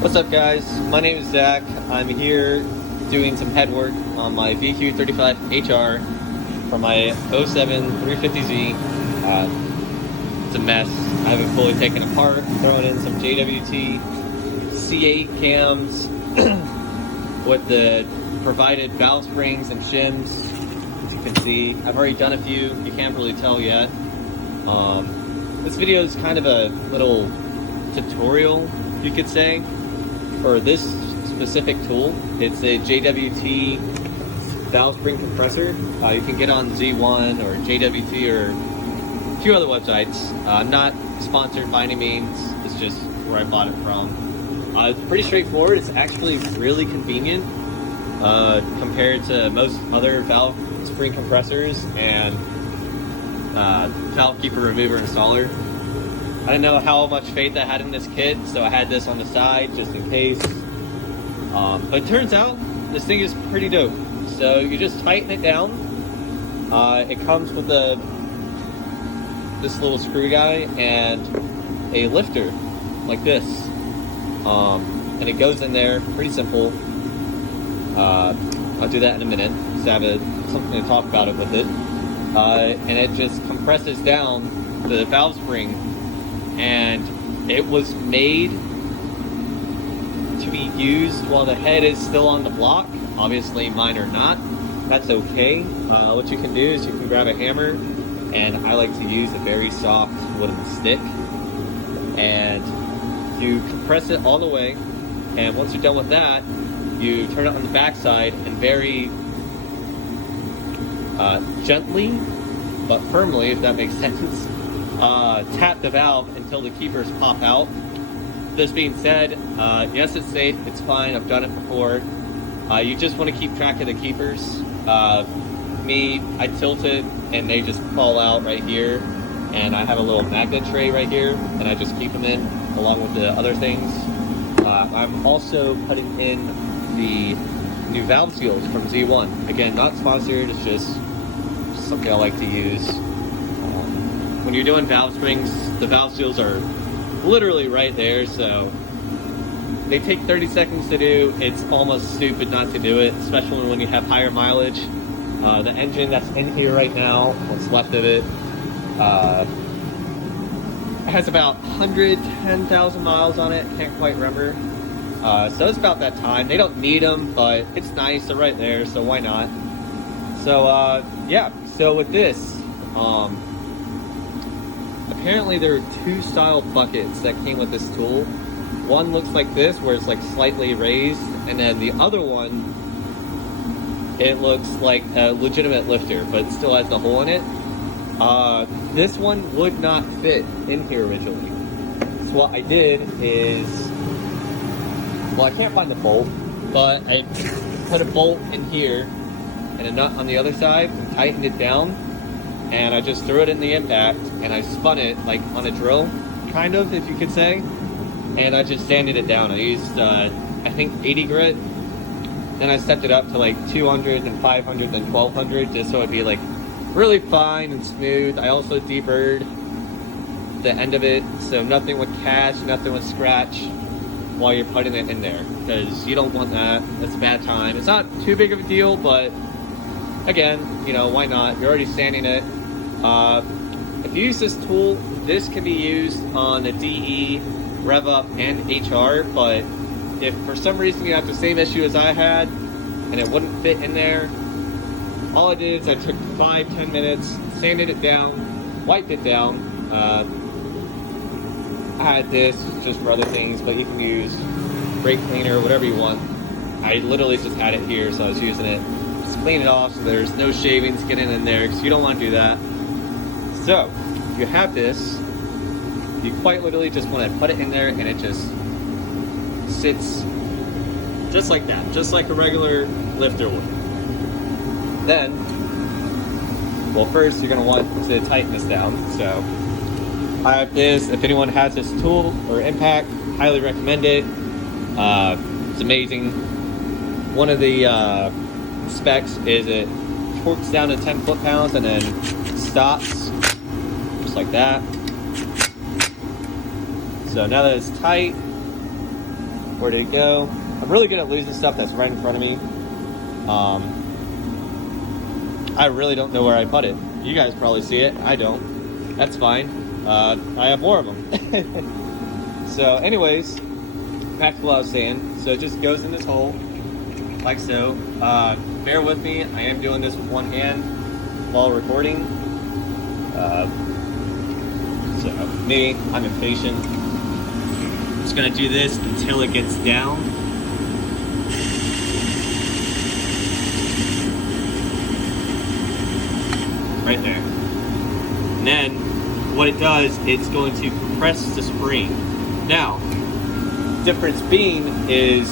What's up, guys? My name is Zach. I'm here doing some head work on my VQ35HR for my 07 350Z. It's a mess. I haven't fully taken apart, throwing in some JWT C8 cams with the provided valve springs and shims. As you can see, I've already done a few. You can't really tell yet. This video is kind of a little tutorial, you could say, for this specific tool. It's a JWT valve spring compressor. You can get on Z1 or JWT or a few other websites. I'm not sponsored by any means. It's just where I bought it from. It's pretty straightforward. It's actually really convenient compared to most other valve spring compressors and valve keeper remover installer. I didn't know how much faith I had in this kit, so I had this on the side just in case. But it turns out this thing is pretty dope. So you just tighten it down. It comes with this little screw guy and a lifter like this. And it goes in there, pretty simple. I'll do that in a minute, so I have something to talk about it with it. And it just compresses down the valve spring, and it was made to be used while the head is still on the block. Obviously mine are not. That's okay. What you can do is you can grab a hammer, and I like to use a very soft wooden stick, and you compress it all the way, and once you're done with that, you turn it on the backside and very gently but firmly, if that makes sense, tap the valve until the keepers pop out. This being said, yes, it's safe, it's fine, I've done it before. You just want to keep track of the keepers. Me, I tilt it and they just fall out right here, and I have a little magnet tray right here, and I just keep them in along with the other things. I'm also putting in the new valve seals from Z1. Again, not sponsored, it's just something I like to use. When you're doing valve springs, the valve seals are literally right there, so they take 30 seconds to do. It's almost stupid not to do it, especially when you have higher mileage. The engine that's in here right now, what's left of it, has about 110,000 miles on it, can't quite remember. So it's about that time. They don't need them, but it's nice, they're right there, so why not? So yeah, so with this, apparently there are two style buckets that came with this tool. One looks like this, where it's like slightly raised, and then the other one, it looks like a legitimate lifter, but it still has the hole in it. This one would not fit in here originally. So what I did is, well, I can't find the bolt, but I put a bolt in here and a nut on the other side and tightened it down, and I just threw it in the impact and I spun it like on a drill, kind of, if you could say, and I just sanded it down. I used I think 80 grit, then I stepped it up to like 200 and 500 and 1200 just so it'd be like really fine and smooth. I also deburred the end of it so nothing would catch, nothing would scratch while you're putting it in there, because you don't want that. That's a bad time. It's not too big of a deal, but again, you know, why not? You're already sanding it. If you use this tool, this can be used on the DE, Rev Up, and HR, but if for some reason you have the same issue as I had and it wouldn't fit in there, all I did is I took 5-10 minutes, sanded it down, wiped it down. I had this just for other things, but you can use brake cleaner, whatever you want. I literally just had it here, so I was using it. Just clean it off so there's no shavings getting in there, because you don't want to do that. So, if you have this, you quite literally just want to put it in there and it just sits just like that, just like a regular lifter would. Then, well, first you're going to want to tighten this down. So I have this. If anyone has this tool or impact, highly recommend it. It's amazing. One of the specs is it torques down to 10 foot-pounds and then stops just like that. So now that it's tight, Where did it go? I'm really good at losing stuff that's right in front of me. I really don't know where I put it. You guys probably see it. I don't. That's fine. I have more of them. So anyways, back to what I was saying. So it just goes in this hole, like so. Bear with me. I am doing this with one hand while recording. So me, I'm impatient. I'm just gonna do this until it gets down. Right there. And then what it does, it's going to compress the spring. Now, difference being is,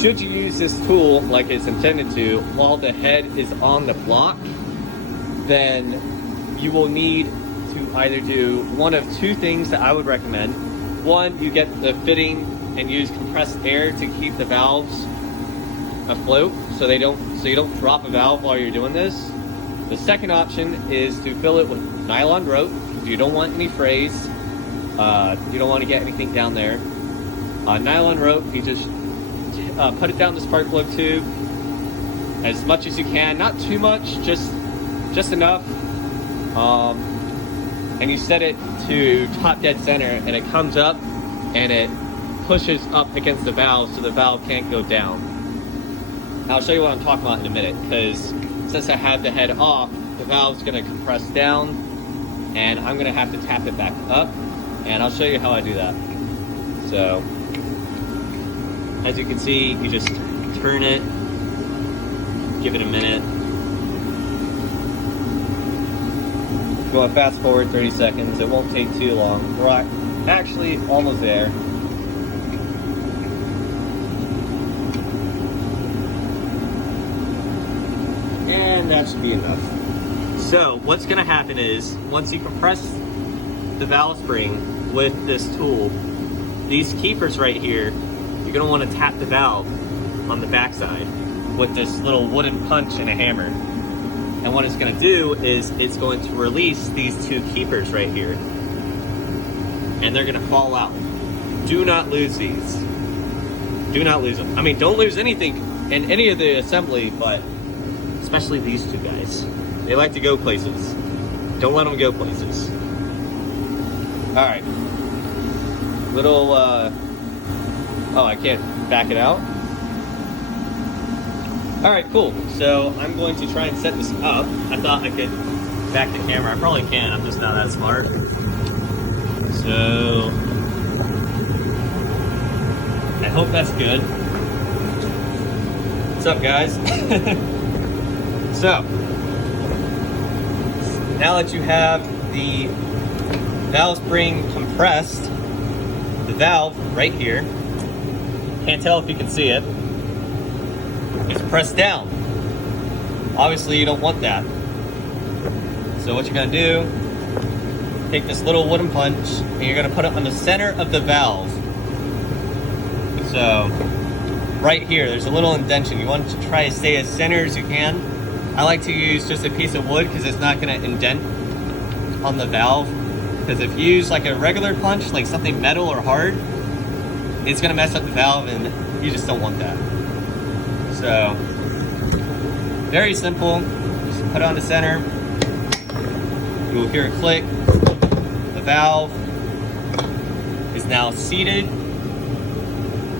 should you use this tool like it's intended to while the head is on the block, then you will need to either do one of two things that I would recommend. One, you get the fitting and use compressed air to keep the valves afloat so you don't drop a valve while you're doing this. The second option is to fill it with nylon rope because you don't want any frays. You don't want to get anything down there. Nylon rope, you just put it down the spark plug tube as much as you can, not too much, just enough. And you set it to top dead center, and it comes up and it pushes up against the valve so the valve can't go down. I'll show you what I'm talking about in a minute, because since I have the head off, the valve's going to compress down, and I'm going to have to tap it back up, and I'll show you how I do that. So, as you can see, you just turn it, give it a minute. If you want to fast forward 30 seconds, it won't take too long. We're actually almost there. And that should be enough. So what's going to happen is, once you compress the valve spring with this tool, these keepers right here, you're going to want to tap the valve on the backside with this little wooden punch and a hammer. And what it's going to do is it's going to release these two keepers right here, and they're going to fall out. Do not lose these. Do not lose them. I mean, don't lose anything in any of the assembly, but especially these two guys. They like to go places. Don't let them go places. All right. Little, oh, I can't back it out. All right, cool. So I'm going to try and set this up. I thought I could back the camera. I probably can. I'm just not that smart. So I hope that's good. What's up, guys? So now that you have the valve spring compressed, the valve right here, can't tell if you can see it, it's pressed down. Obviously you don't want that. So what you're gonna do, take this little wooden punch and you're gonna put it on the center of the valve. So right here, there's a little indentation. You want to try to stay as center as you can. I like to use just a piece of wood because it's not gonna indent on the valve. Because if you use like a regular punch, like something metal or hard, it's gonna mess up the valve and you just don't want that. So, very simple. Just put it on the center. You will hear a click. The valve is now seated,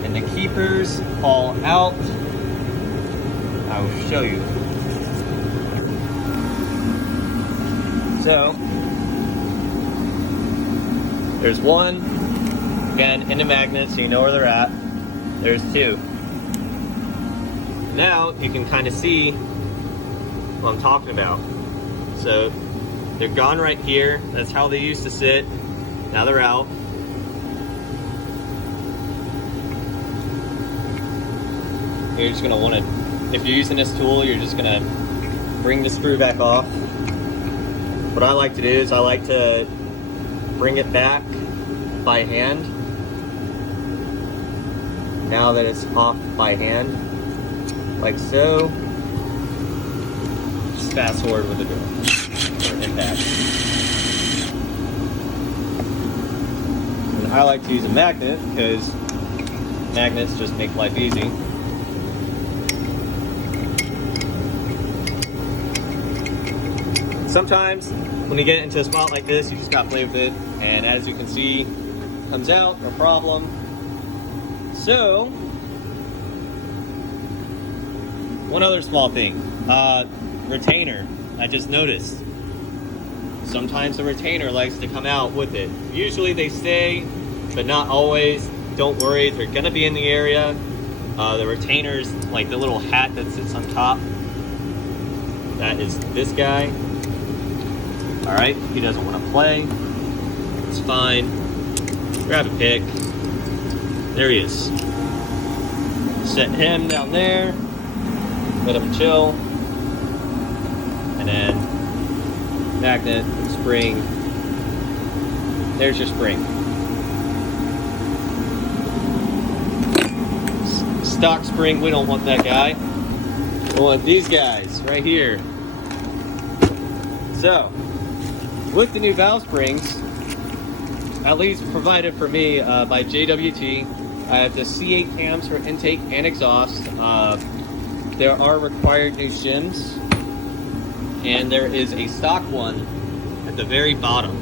and the keepers fall out. I will show you. So, there's one. Again, in the magnet, so you know where they're at. There's two. Now you can kind of see what I'm talking about. So they're gone right here. That's how they used to sit. Now they're out. You're just gonna want to, if you're using this tool, you're just gonna bring the screw back off. What I like to do is I like to bring it back by hand. Now that it's off by hand, like so. Just fast forward with the drill or impact. And I like to use a magnet because magnets just make life easy. Sometimes when you get into a spot like this, you just gotta play with it, and as you can see, it comes out, no problem. So, one other small thing, retainer. I just noticed. Sometimes the retainer likes to come out with it. Usually they stay, but not always. Don't worry, they're gonna be in the area. The retainer's like the little hat that sits on top. That is this guy. All right, he doesn't want to play. It's fine. Grab a pick. There he is. Set him down there. Let him chill. And then magnet, spring. There's your spring. Stock spring, we don't want that guy. We want these guys right here. So, with the new valve springs, at least provided for me by JWT, I have the C8 cams for intake and exhaust. There are required new shims, and there is a stock one at the very bottom.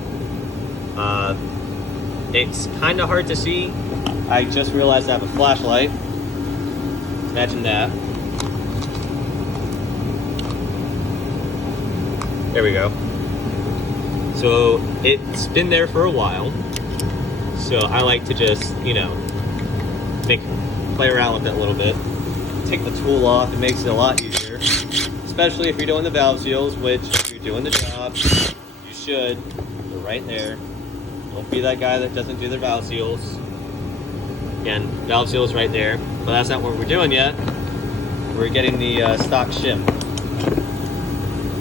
It's kind of hard to see. I just realized I have a flashlight. Imagine that. There we go. So it's been there for a while. So I like to just, you know, play around with it a little bit. Take the tool off, it makes it a lot easier. Especially if you're doing the valve seals, which if you're doing the job, you should. They're right there. Don't be that guy that doesn't do the valve seals. Again, valve seals right there. But that's not what we're doing yet. We're getting the stock shim.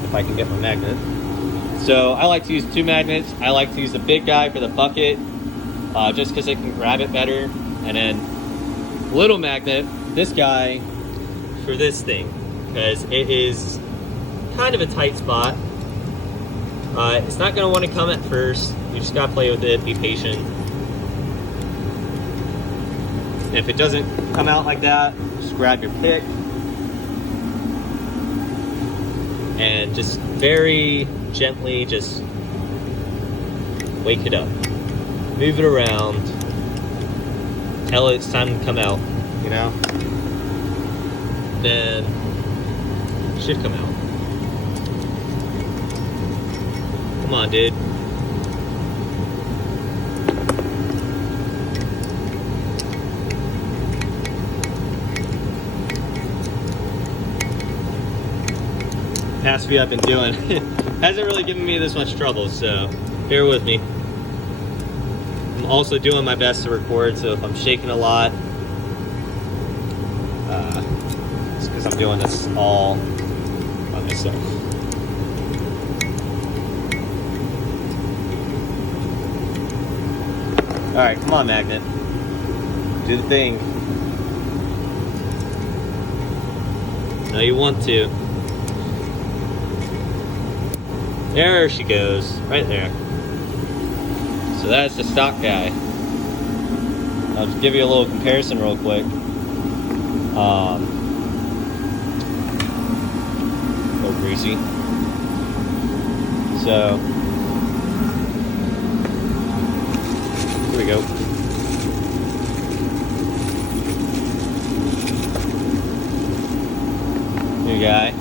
If I can get my magnet. So I like to use two magnets. I like to use the big guy for the bucket, just because it can grab it better. And then little magnet, this guy, for this thing, because it is kind of a tight spot. It's not going to want to come at first. You just got to play with it, be patient. And if it doesn't come out like that, just grab your pick and just very gently just wake it up. Move it around. Tell it it's time to come out, you know? Then it should come out. Come on, dude. Past few I've been doing hasn't really given me this much trouble, so bear with me. I'm also doing my best to record, so if I'm shaking a lot, it's because I'm doing this all by myself. Alright, come on, magnet. Do the thing. No, you want to. There she goes, right there. So that's the stock guy. I'll just give you a little comparison real quick. A little greasy. So, here we go. New guy.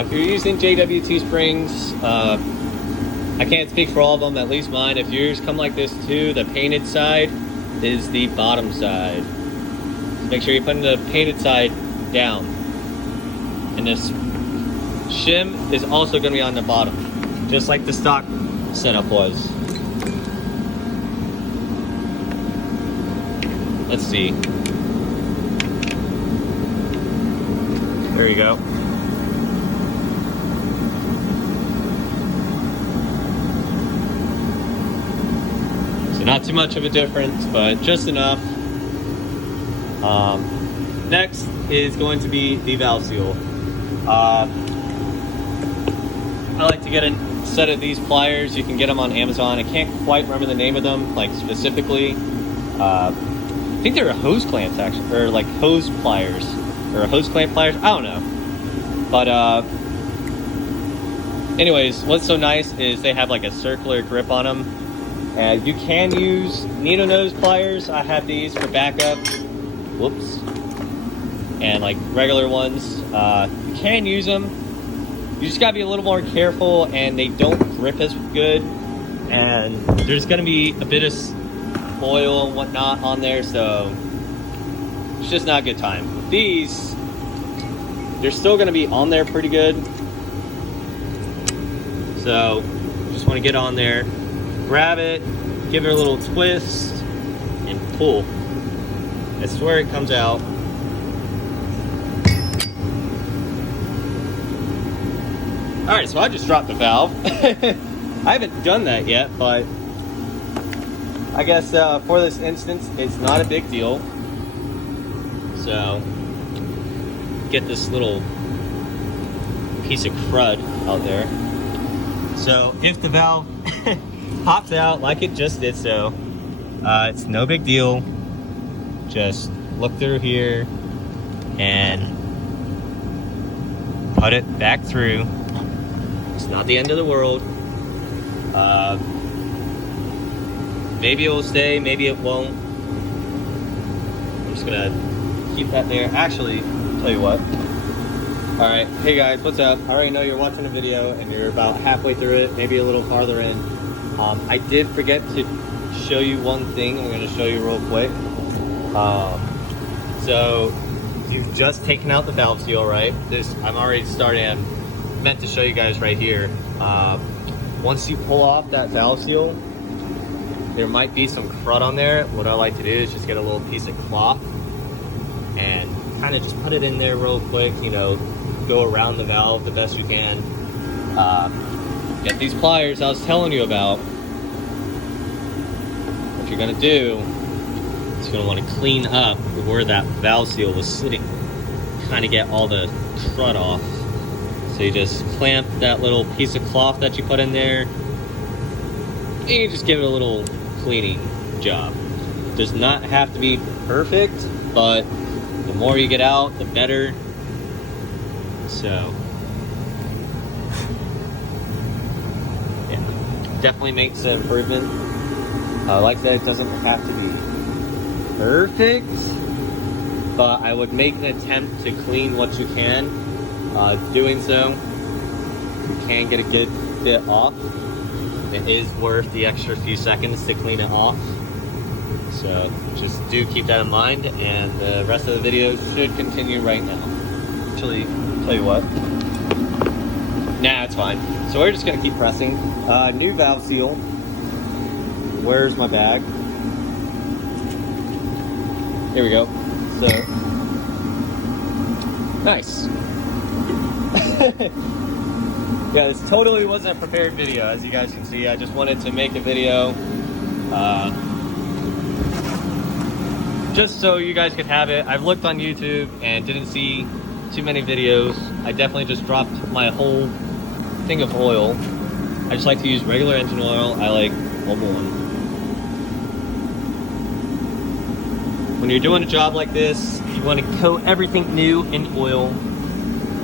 If you're using JWT springs, I can't speak for all of them, at least mine. If yours come like this too, the painted side is the bottom side. So make sure you're putting the painted side down. And this shim is also going to be on the bottom, just like the stock setup was. Let's see. There you go. Not too much of a difference, but just enough. Next is going to be the valve seal. I like to get a set of these pliers. You can get them on Amazon. I can't quite remember the name of them, like specifically. I think they're hose clamps actually, or like hose pliers, or hose clamp pliers. I don't know. But anyways, what's so nice is they have like a circular grip on them. And you can use needle nose pliers. I have these for backup. Whoops. And like regular ones. You can use them. You just gotta be a little more careful, and they don't grip as good. And there's gonna be a bit of oil and whatnot on there, so it's just not a good time. With these, they're still gonna be on there pretty good. So just wanna get on there, grab it, give it a little twist, and pull. That's where it comes out. All right, so I just dropped the valve. I haven't done that yet, but I guess for this instance, it's not a big deal. So, get this little piece of crud out there. So, if the valve pops out like it just did so, it's no big deal. Just look through here and put it back through. It's not the end of the world. Maybe it will stay, maybe it won't. I'm just gonna keep that there. Actually, tell you what. All right, hey guys, what's up? I already know you're watching a video and you're about halfway through it, maybe a little farther in. I did forget to show you one thing. I'm gonna show you real quick. So you've just taken out the valve seal, right? I'm already starting. I'm meant to show you guys right here. Once you pull off that valve seal, there might be some crud on there. What I like to do is just get a little piece of cloth and kind of just put it in there real quick, you know, go around the valve the best you can. Get these pliers I was telling you about. What you're gonna do is you're gonna want to clean up where that valve seal was sitting, kind of get all the crud off. So you just clamp that little piece of cloth that you put in there, and you just give it a little cleaning job. Does not have to be perfect, but the more you get out, the better. So, yeah, definitely makes an improvement. Like I said, it doesn't have to be perfect, but I would make an attempt to clean what you can. Doing so, you can get a good bit off. It is worth the extra few seconds to clean it off. So just do keep that in mind, and the rest of the video should continue right now. Actually, tell you what. Nah, it's fine. So we're just gonna keep pressing. New valve seal. Where's my bag? Here we go. So, nice. Yeah, this totally wasn't a prepared video, as you guys can see. I just wanted to make a video just so you guys could have it. I've looked on YouTube and didn't see too many videos. I definitely just dropped my whole thing of oil. I just like to use regular engine oil. I like Mobil one. When you're doing a job like this, you want to coat everything new in oil.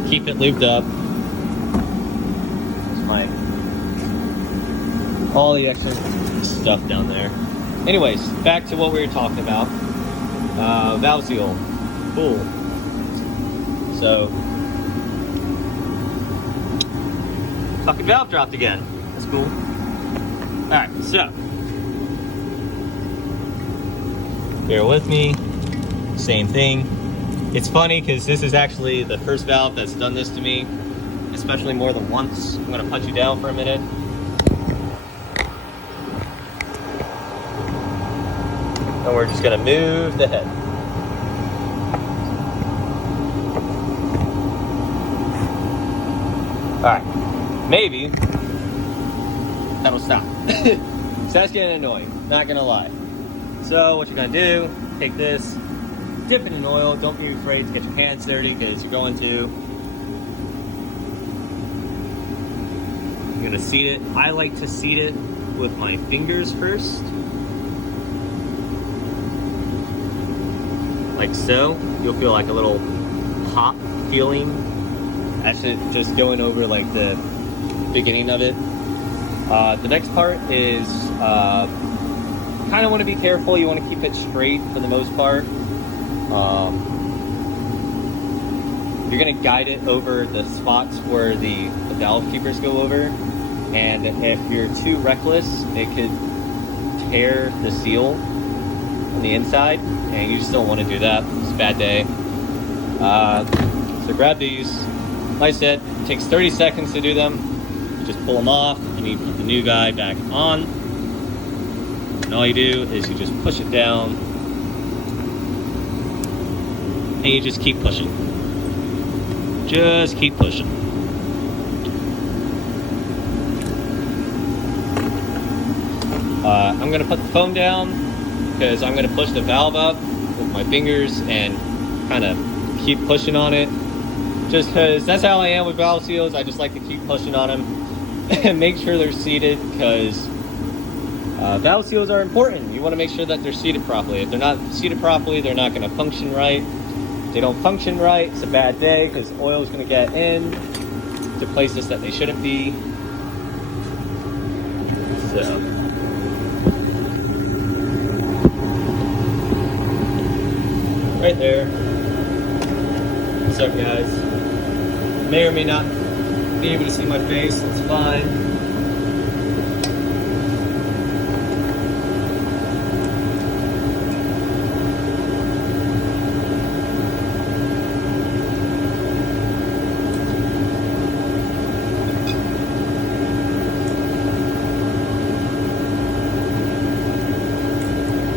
Keep it lubed up. It's my all the extra stuff down there. Anyways, back to what we were talking about. Valve seal. Cool. So, fucking valve dropped again. That's cool. Alright, so bear with me. Same thing. It's funny because this is actually the first valve that's done this to me, especially more than once. I'm gonna punch you down for a minute. And we're just gonna move the head. All right, maybe that'll stop. So that's getting annoying, not gonna lie. So what you're gonna do, take this, dip it in oil. Don't be afraid to get your hands dirty because you're going to. gonna seat it. I like to seat it with my fingers first. Like so. You'll feel like a little pop feeling. That's just going over like the beginning of it. The next part is kind of want to be careful. You want to keep it straight for the most part. You're going to guide it over the spots where the valve keepers go over, and if you're too reckless, it could tear the seal on the inside, and you just don't want to do that. It's a bad day. So grab these. Like I said, it takes 30 seconds to do them. You just pull them off, and you put the new guy back on. And all you do is you just push it down, and you just keep pushing. Just keep pushing. I'm gonna put the foam down because I'm gonna push the valve up with my fingers and kind of keep pushing on it. Just because that's how I am with valve seals. I just like to keep pushing on them and make sure they're seated, because valve seals are important. You want to make sure that they're seated properly. If they're not seated properly, they're not going to function right. If they don't function right, it's a bad day, because oil is going to get in to places that they shouldn't be. So right there. What's up, guys? May or may not be able to see my face. It's fine.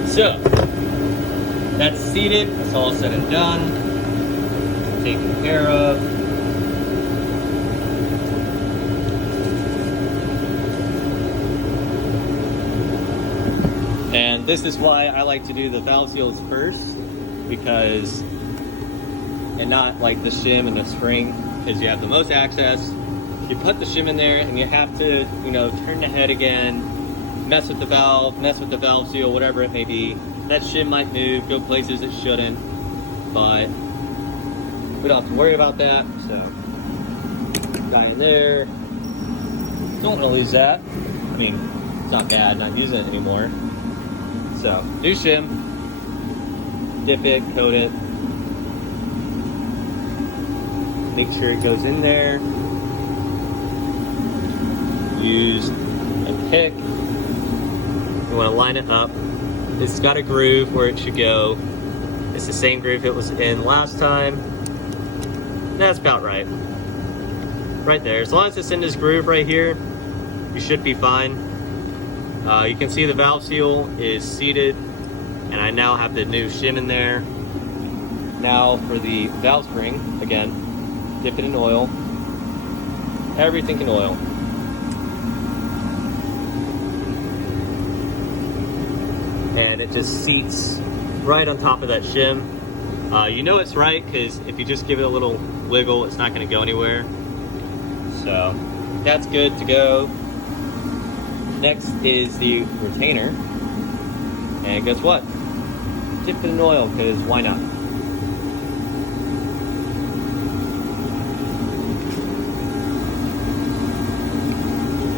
So, that's seated. It's all said and done. Taken care of. And this is why I like to do the valve seals first, because, and not like the shim and the spring, because you have the most access. You put the shim in there and you have to, you know, turn the head again, mess with the valve seal, whatever it may be. That shim might move, go places it shouldn't, but we don't have to worry about that. So, guy in there, don't want to lose that. I mean, it's not bad, not using it anymore. So, new shim, dip it, coat it, make sure it goes in there. Use a pick. You want to line it up. It's got a groove where it should go. It's the same groove it was in last time. That's about right. Right there. As long as it's in this groove right here, you should be fine. You can see the valve seal is seated, and I now have the new shim in there. Now for the valve spring, again, dip it in oil. Everything in oil. And it just seats right on top of that shim. You know it's right, because if you just give it a little wiggle, it's not going to go anywhere. So that's good to go. Next is the retainer. And guess what? Dip it in oil, because why not?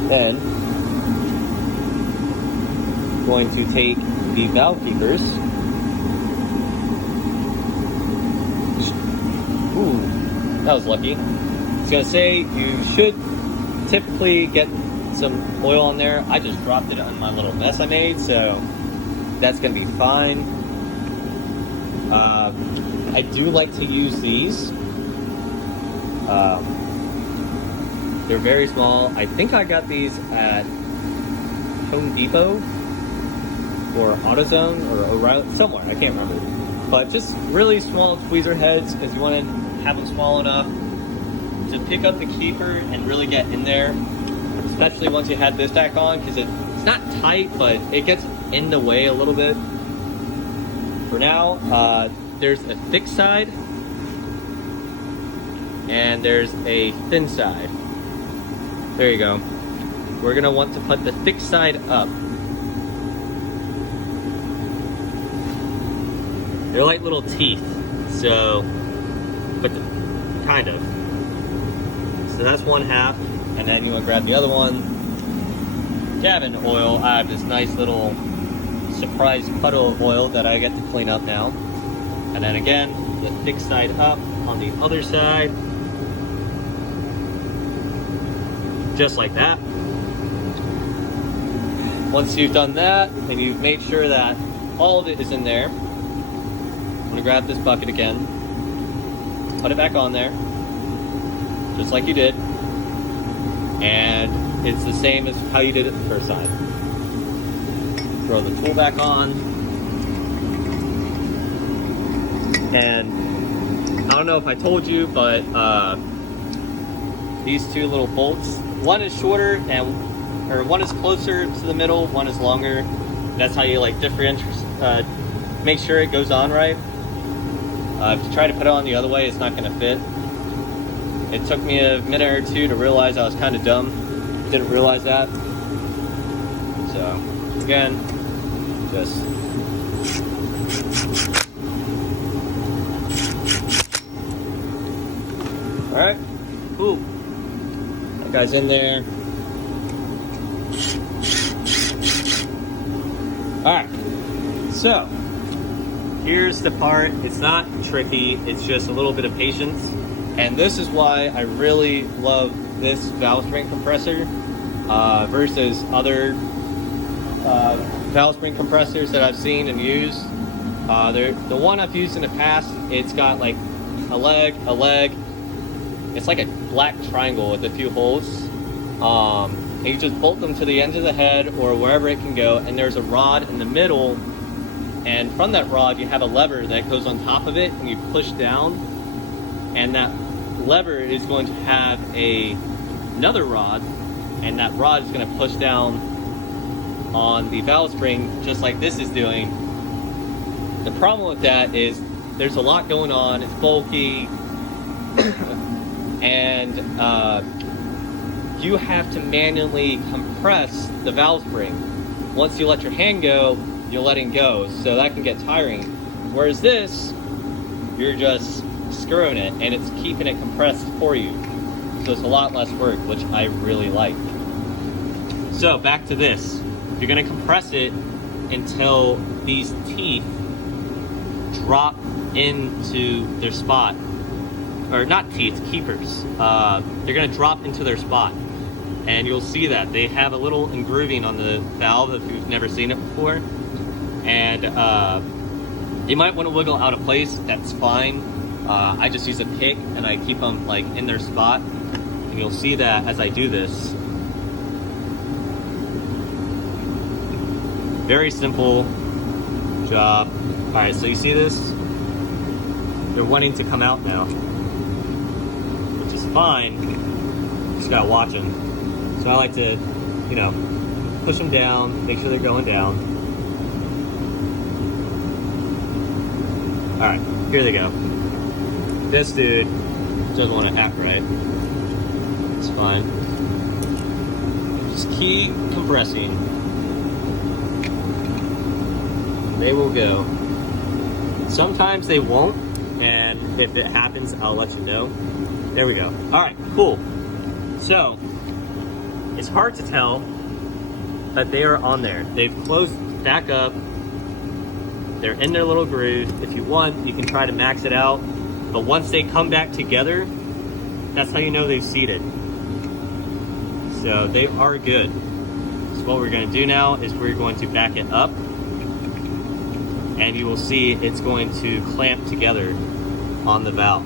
Then, going to take the valve keepers. Ooh, that was lucky. I was gonna say, you should typically get some oil on there. I just dropped it on my little mess I made, so that's gonna be fine. I do like to use these. They're very small. I think I got these at Home Depot or AutoZone or O'Reilly, somewhere, I can't remember. But just really small tweezer heads, because you want to have them small enough to pick up the keeper and really get in there, especially once you have this back on, because it's not tight, but it gets in the way a little bit. For now, there's a thick side and there's a thin side. There you go. we're gonna want to put the thick side up. They're like little teeth, so, but kind of. So that's one half, and then you want to grab the other one. Cabin oil, I have this nice little surprise puddle of oil that I get to clean up now. And then again, the thick side up on the other side. Just like that. Once you've done that, and you've made sure that all of it is in there, I'm gonna grab this bucket again, put it back on there, just like you did, and it's the same as how you did it the first time. Throw the tool back on, and I don't know if I told you, but these two little bolts, one is shorter or one is closer to the middle, one is longer. That's how you like differentiate, make sure it goes on right. If you try to put it on the other way, it's not gonna fit. It took me a minute or two to realize I was kind of dumb. Didn't realize that. So, again, just all right. Ooh, that guy's in there. All right. So, here's the part. It's not tricky. It's just a little bit of patience. And this is why I really love this valve spring compressor versus other valve spring compressors that I've seen and used. The one I've used in the past, it's got like a leg. It's like a black triangle with a few holes. And you just bolt them to the ends of the head or wherever it can go, and there's a rod in the middle, and from that rod you have a lever that goes on top of it, and you push down, and that lever is going to have another rod, and that rod is going to push down on the valve spring just like this is doing. The problem with that is there's a lot going on, it's bulky, and you have to manually compress the valve spring. Once you let your hand go, you're letting go, so that can get tiring. Whereas this, you're just screwing it and it's keeping it compressed for you. So it's a lot less work, which I really like. So back to this. You're gonna compress it until these teeth drop into their spot. Or not teeth, keepers. They're gonna drop into their spot. And you'll see that they have a little engrooving on the valve if you've never seen it before. And you might want to wiggle out of place, that's fine. I just use a pick and I keep them like in their spot. And you'll see that as I do this. Very simple job. All right, so you see this? They're wanting to come out now, which is fine. Just gotta watch them. So I like to, you know, push them down, make sure they're going down. All right, here they go. This dude doesn't want to act right. It's fine. Just keep compressing. They will go. Sometimes they won't, and if it happens, I'll let you know. There we go. All right, cool. So, it's hard to tell that they are on there. They've closed back up. They're in their little groove. If you want, you can try to max it out. But once they come back together, that's how you know they've seated. So they are good. So what we're gonna do now is we're going to back it up, and you will see it's going to clamp together on the valve.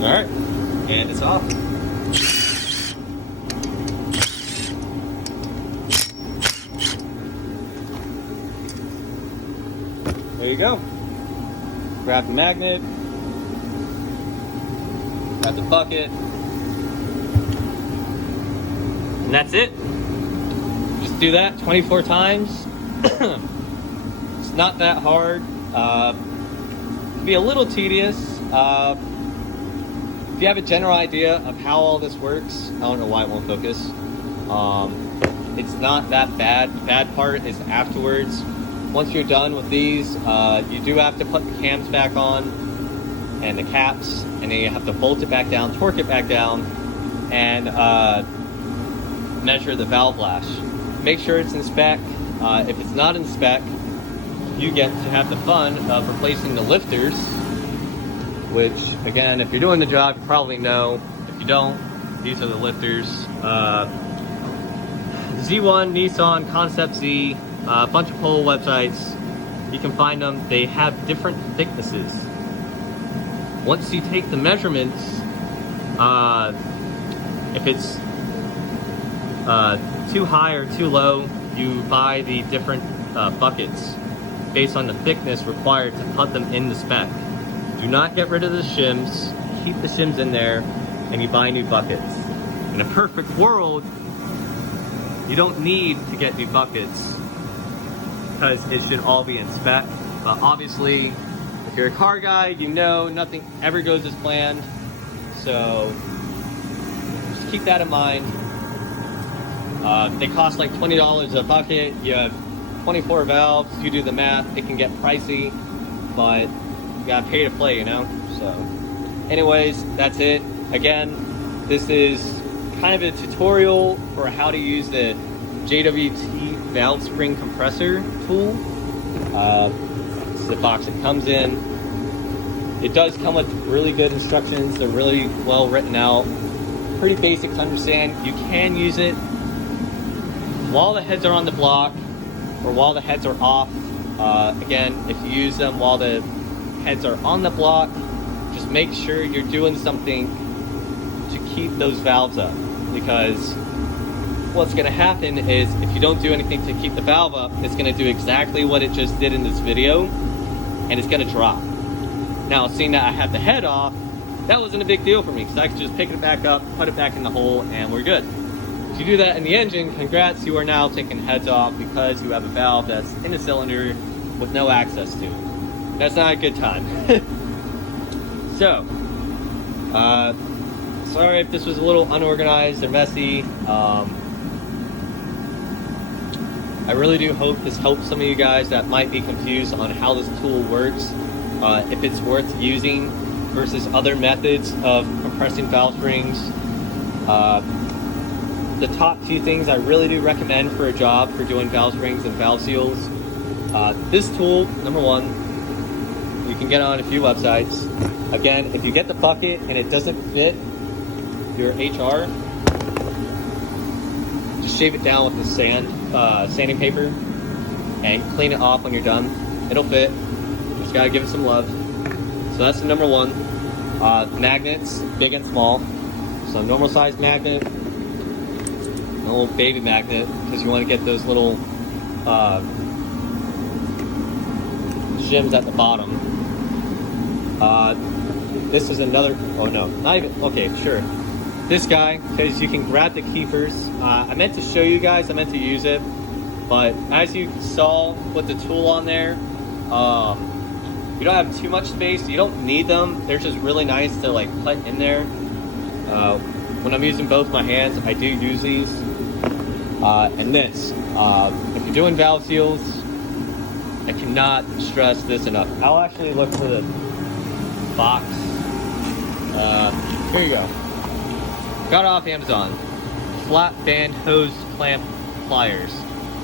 All right, and it's off. There you go. Grab the magnet, grab the bucket, and that's it. Just do that 24 times. It's not that hard. Can be a little tedious. If you have a general idea of how all this works, I don't know why it won't focus. It's not that bad. The bad part is afterwards. Once you're done with these, you do have to put the cams back on and the caps, and then you have to bolt it back down, torque it back down, and measure the valve lash. Make sure it's in spec. If it's not in spec, you get to have the fun of replacing the lifters, which, again, if you're doing the job, you probably know. If you don't, these are the lifters. Z1, Nissan, Concept Z, a bunch of pole websites. You can find them. They have different thicknesses. Once you take the measurements, if it's too high or too low, you buy the different buckets based on the thickness required to put them in the spec. Do not get rid of the shims. Keep the shims in there, and you buy new buckets. In a perfect world, you don't need to get new buckets because it should all be in spec. But obviously, if you're a car guy, you know nothing ever goes as planned. So just keep that in mind. They cost like $20 a bucket. You have 24 valves. You do the math. It can get pricey, but you gotta pay to play, you know? So anyways, that's it. Again, this is kind of a tutorial for how to use the JWT valve spring compressor tool. This is the box it comes in. It does come with really good instructions. They're really well written out. Pretty basic to understand. You can use it while the heads are on the block or while the heads are off. Again, if you use them while the heads are on the block, just make sure you're doing something to keep those valves up, because what's going to happen is if you don't do anything to keep the valve up, it's going to do exactly what it just did in this video, and it's going to drop. Now, seeing that I have the head off, that wasn't a big deal for me, because I could just pick it back up, put it back in the hole, and we're good. If you do that in the engine, congrats, you are now taking heads off because you have a valve that's in a cylinder with no access to it. That's not a good time. So, sorry if this was a little unorganized or messy. I really do hope this helps some of you guys that might be confused on how this tool works, if it's worth using versus other methods of compressing valve springs. The top few things I really do recommend for a job for doing valve springs and valve seals. This tool, number one, you can get on a few websites. Again, if you get the bucket and it doesn't fit your HR, just shave it down with the sanding paper and clean it off when you're done. It'll fit. Just gotta give it some love. So that's the number one. Magnets, big and small. So normal size magnet, a little baby magnet, because you want to get those little shims at the bottom. This is another, oh no, not even, okay, sure. This guy, because you can grab the keepers. I meant to show you guys, I meant to use it, but as you saw with the tool on there, you don't have too much space. You don't need them. They're just really nice to like put in there. When I'm using both my hands, I do use these. And this, if you're doing valve seals, I cannot stress this enough. I'll actually look for the box. Here you go. Got it off Amazon. Flat band hose clamp pliers.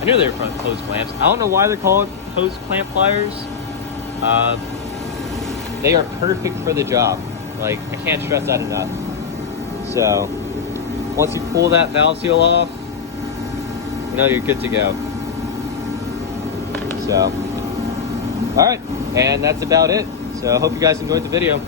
I knew they were hose clamps. I don't know why they're called hose clamp pliers. They are perfect for the job. Like, I can't stress that enough. So, once you pull that valve seal off, you know you're good to go. So, alright, and that's about it. So I hope you guys enjoyed the video.